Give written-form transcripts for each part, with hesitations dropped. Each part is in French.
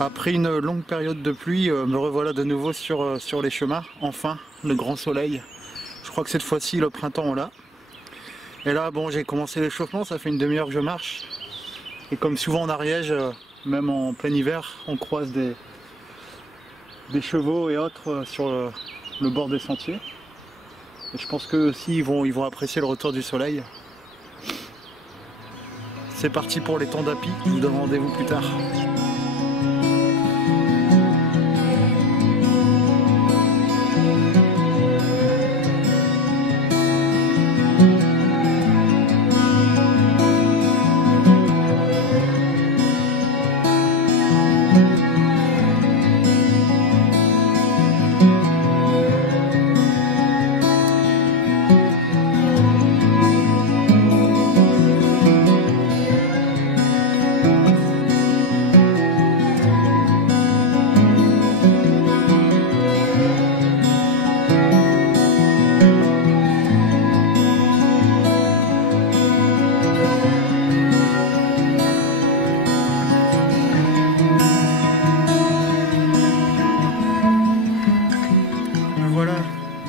Après une longue période de pluie, me revoilà de nouveau sur les chemins. Enfin, le grand soleil. Je crois que cette fois-ci, le printemps, on l'a. Et là, bon, j'ai commencé l'échauffement, ça fait une demi-heure que je marche. Et comme souvent en Ariège, même en plein hiver, on croise des chevaux et autres sur le bord des sentiers. Et je pense qu'eux aussi, ils vont apprécier le retour du soleil. C'est parti pour les temps d'Api, je vous donne rendez-vous plus tard.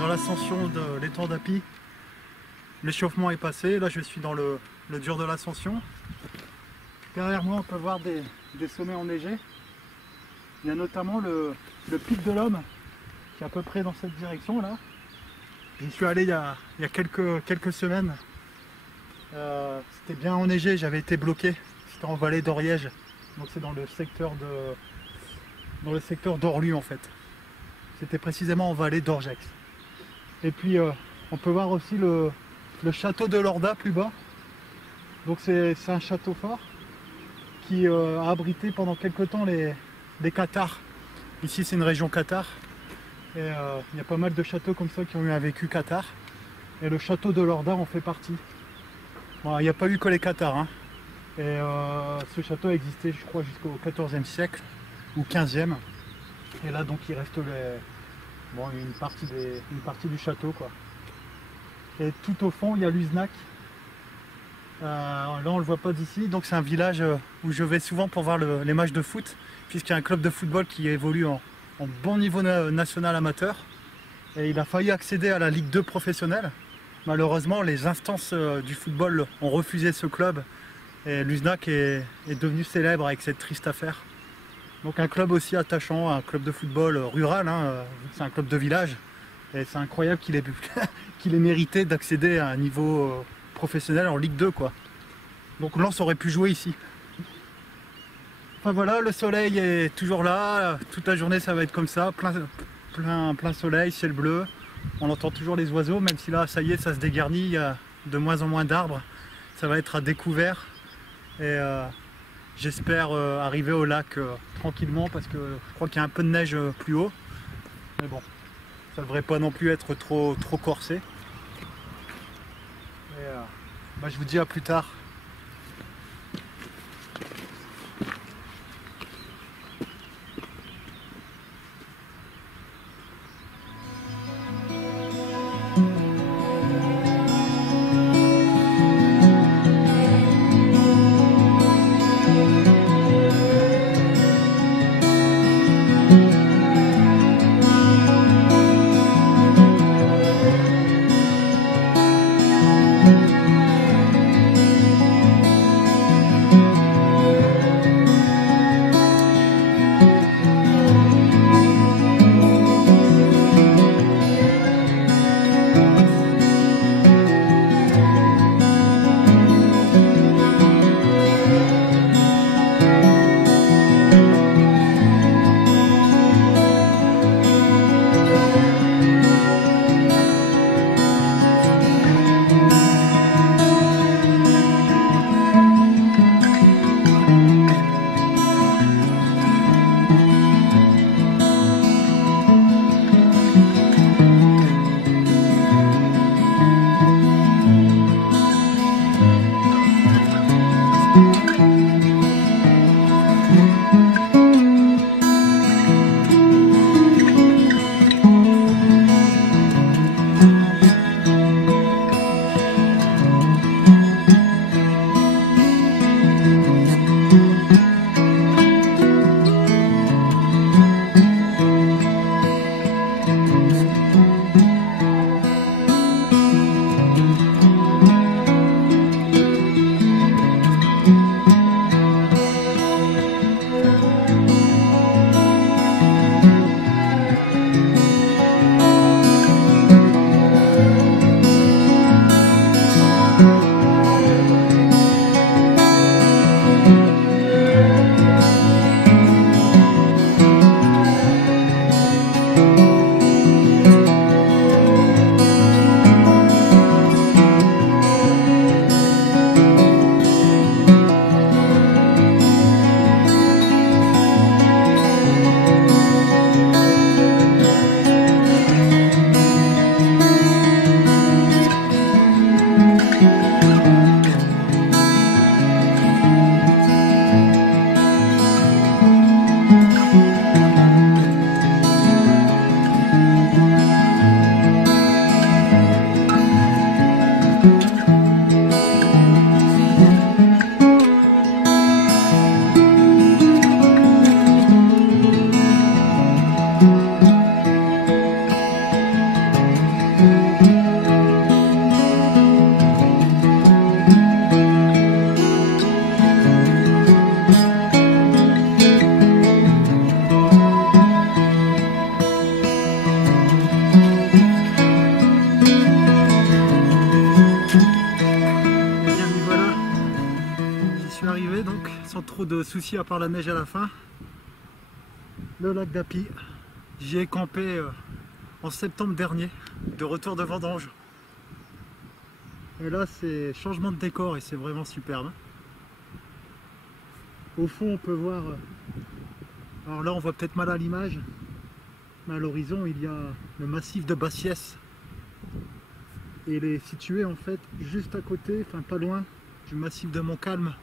L'ascension de l'étang d'Api, l'échauffement est passé, là je suis dans le dur de l'ascension. Derrière moi on peut voir des sommets enneigés. Il y a notamment le pic de l'Homme qui est à peu près dans cette direction là. J'y suis allé il y a quelques semaines. C'était bien enneigé, j'avais été bloqué, c'était en vallée d'Oriège, donc c'est dans le secteur d'Orlu en fait. C'était précisément en vallée d'Orgex. Et puis on peut voir aussi le château de Lorda plus bas. Donc c'est un château fort qui a abrité pendant quelque temps les Cathares. Ici c'est une région cathare. Et il y a pas mal de châteaux comme ça qui ont eu un vécu cathare. Et le château de Lorda en fait partie. Bon, il n'y a pas eu que les Cathares. Hein. Et ce château a existé je crois jusqu'au XIVe siècle ou XVe. Et là donc il reste une partie du château quoi. Et tout au fond il y a l'Uznac. Là on le voit pas d'ici, donc c'est un village où je vais souvent pour voir les matchs de foot, puisqu'il y a un club de football qui évolue en bon niveau national amateur. Et il a failli accéder à la Ligue 2 professionnelle. Malheureusement les instances du football ont refusé ce club et l'Uznac est devenu célèbre avec cette triste affaire. Donc un club aussi attachant, un club de football rural, hein, c'est un club de village. Et c'est incroyable qu'il ait mérité d'accéder à un niveau professionnel en Ligue 2 quoi. Donc Lens aurait pu jouer ici. Enfin voilà, le soleil est toujours là, toute la journée ça va être comme ça, plein soleil, ciel bleu. On entend toujours les oiseaux, même si là ça y est, ça se dégarnit, il y a de moins en moins d'arbres. Ça va être à découvert. Et j'espère arriver au lac tranquillement parce que je crois qu'il y a un peu de neige plus haut. Mais bon, ça ne devrait pas non plus être trop corsé. Et, je vous dis à plus tard. souci à part la neige à la fin. Le lac d'Api. J'y ai campé en septembre dernier, de retour de vendange. Et là c'est changement de décor et c'est vraiment superbe. Au fond on peut voir, alors là on voit peut-être mal à l'image, mais à l'horizon il y a le massif de Bassiès. Et il est situé en fait juste à côté, enfin pas loin, du massif de Montcalm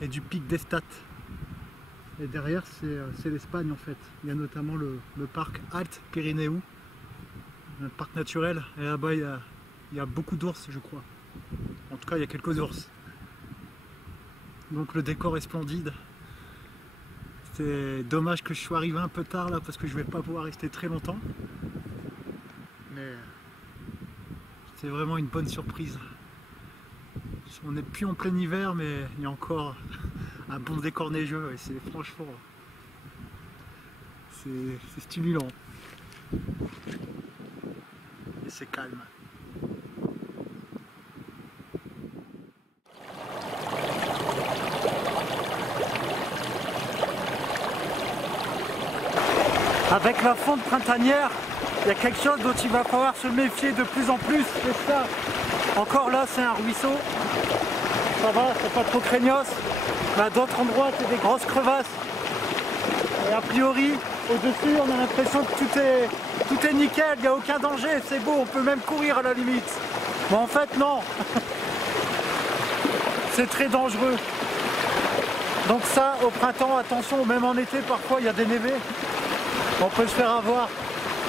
et du pic d'Estat. Et derrière c'est l'Espagne en fait. Il y a notamment le parc Alt Pyrénéou, un parc naturel, et là-bas il y a beaucoup d'ours je crois. En tout cas il y a quelques ours. Donc le décor est splendide. C'est dommage que je sois arrivé un peu tard là parce que je vais pas pouvoir rester très longtemps. Mais c'est vraiment une bonne surprise. On n'est plus en plein hiver mais il y a encore un bon décor neigeux et c'est franchement c'est stimulant. Et c'est calme. Avec la fonte printanière, il y a quelque chose dont il va falloir se méfier de plus en plus, c'est ça. Encore là, c'est un ruisseau. Ça va, c'est pas trop craignos. Mais à d'autres endroits, c'est des grosses crevasses. Et a priori, au-dessus, on a l'impression que tout est nickel, il n'y a aucun danger, c'est beau, on peut même courir à la limite. Mais en fait, non. C'est très dangereux. Donc ça, au printemps, attention, même en été, parfois, il y a des névés. On peut se faire avoir.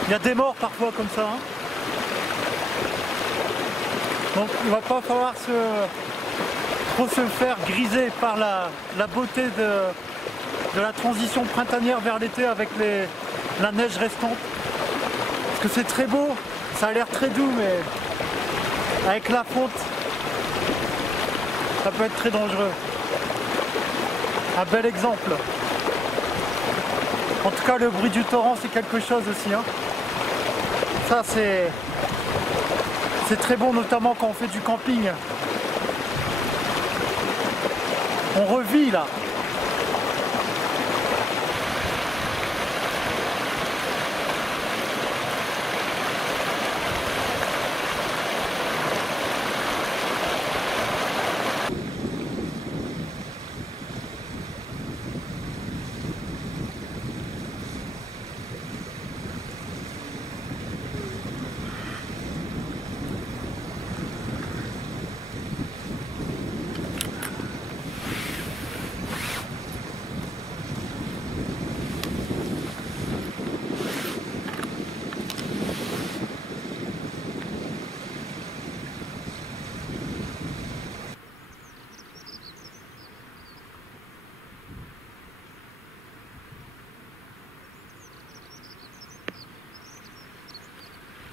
Il y a des morts parfois comme ça. Hein. Donc il ne va pas falloir trop se faire griser par la beauté de la transition printanière vers l'été avec la neige restante. Parce que c'est très beau, ça a l'air très doux, mais avec la fonte, ça peut être très dangereux. Un bel exemple. En tout cas, le bruit du torrent, c'est quelque chose aussi. Hein. Ça, c'est très bon, notamment quand on fait du camping. On revit là.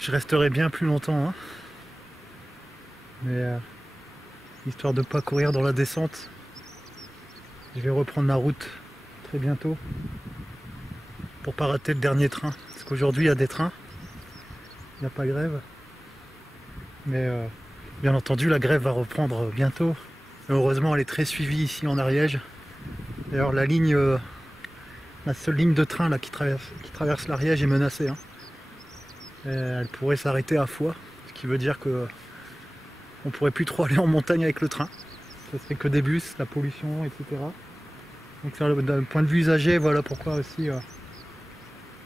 Je resterai bien plus longtemps, hein. Mais histoire de ne pas courir dans la descente, je vais reprendre la route très bientôt pour pas rater le dernier train. Parce qu'aujourd'hui il y a des trains, il n'y a pas grève. Mais bien entendu la grève va reprendre bientôt. Et heureusement elle est très suivie ici en Ariège. D'ailleurs la seule ligne de train là, qui traverse l'Ariège est menacée. Hein. Elle pourrait s'arrêter à Foix, ce qui veut dire que on pourrait plus trop aller en montagne avec le train. Ce serait que des bus, la pollution, etc. Donc d'un point de vue usager, voilà pourquoi aussi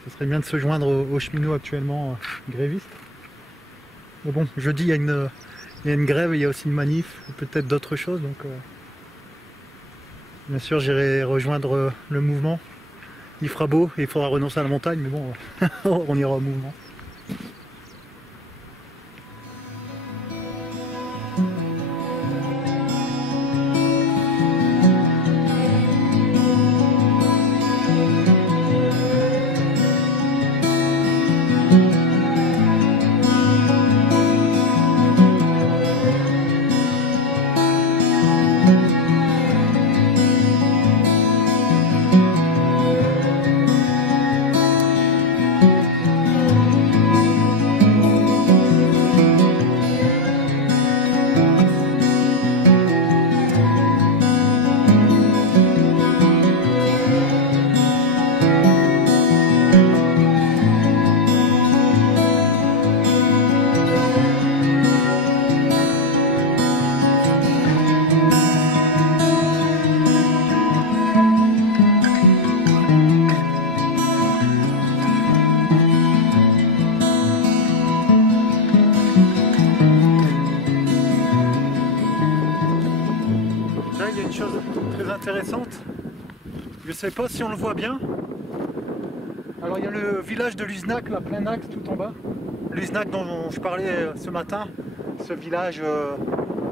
ce serait bien de se joindre aux cheminots actuellement grévistes. Mais bon, jeudi il y a une grève, il y a aussi une manif, peut-être d'autres choses. Donc bien sûr j'irai rejoindre le mouvement. Il fera beau et il faudra renoncer à la montagne, mais bon, on ira au mouvement. Je sais pas si on le voit bien. Alors il y a le village de Luznac, là, plein axe tout en bas. Luznac dont je parlais ce matin, ce village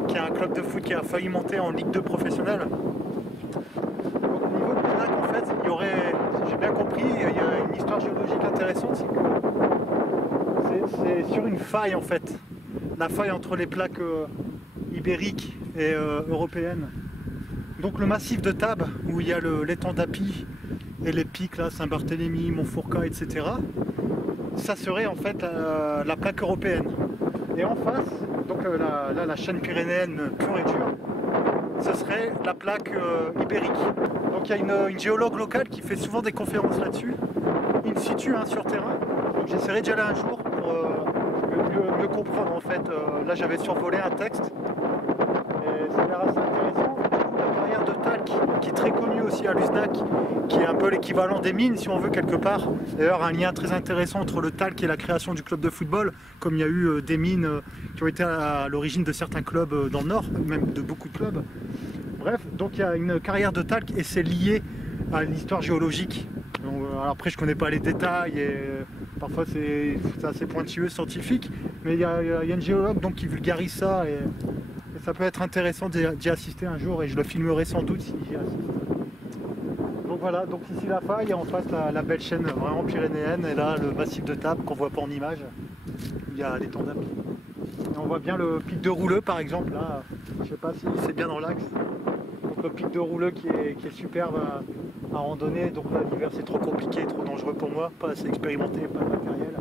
qui a un club de foot qui a failli monter en Ligue 2 professionnelle. Donc, au niveau de Luznac, en fait, il y aurait, si j'ai bien compris, il y a une histoire géologique intéressante. C'est sur une faille en fait, la faille entre les plaques ibériques et européennes. Donc le massif de Tarbes, où il y a l'étang d'Api et les pics là, Saint-Barthélemy, Montfourcade, etc. Ça serait en fait la plaque européenne. Et en face, donc la chaîne pyrénéenne pure et dure, ce serait la plaque ibérique. Donc il y a une géologue locale qui fait souvent des conférences là-dessus, in situ sur terrain. Donc j'essaierai d'y aller un jour pour mieux comprendre en fait. Là j'avais survolé un texte et ça a l'air assez intéressant. La carrière de talc qui est très connue aussi à Luznac, qui est un peu l'équivalent des mines si on veut quelque part. D'ailleurs un lien très intéressant entre le talc et la création du club de football, comme il y a eu des mines qui ont été à l'origine de certains clubs dans le nord, même de beaucoup de clubs. Bref, donc il y a une carrière de talc et c'est lié à l'histoire géologique. Donc, alors après je connais pas les détails et parfois c'est assez pointilleux, scientifique, mais il y a une géologue donc, qui vulgarise ça et ça peut être intéressant d'y assister un jour et je le filmerai sans doute si j'y assiste. Donc voilà, donc ici la faille et en face la belle chaîne vraiment pyrénéenne et là le massif de Tarbes qu'on voit pas en image, il y a l'étang d'Api. On voit bien le pic de Rouleux par exemple, là, je sais pas si c'est bien dans l'axe. Donc le pic de Rouleux qui est superbe à randonner, donc là l'hiver c'est trop compliqué, trop dangereux pour moi, pas assez expérimenté, pas de matériel.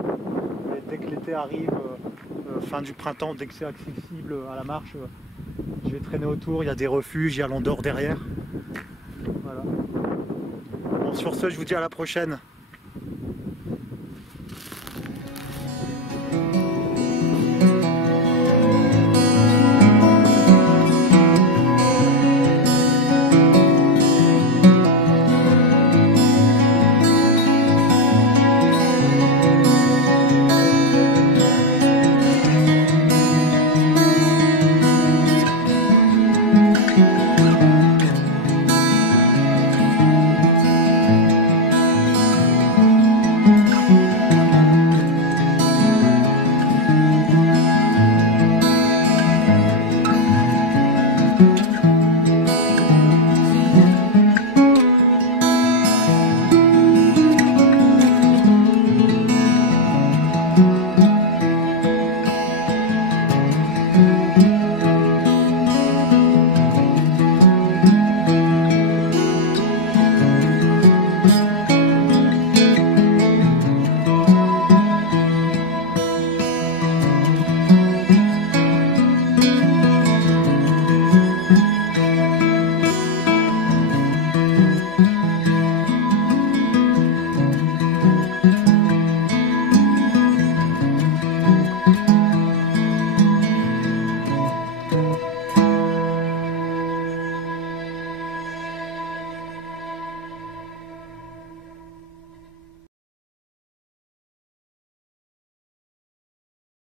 Mais dès que l'été arrive, fin du printemps, dès que c'est accessible à la marche, je vais traîner autour, il y a des refuges, il y a l'Andorre derrière. Voilà. Bon, sur ce, je vous dis à la prochaine.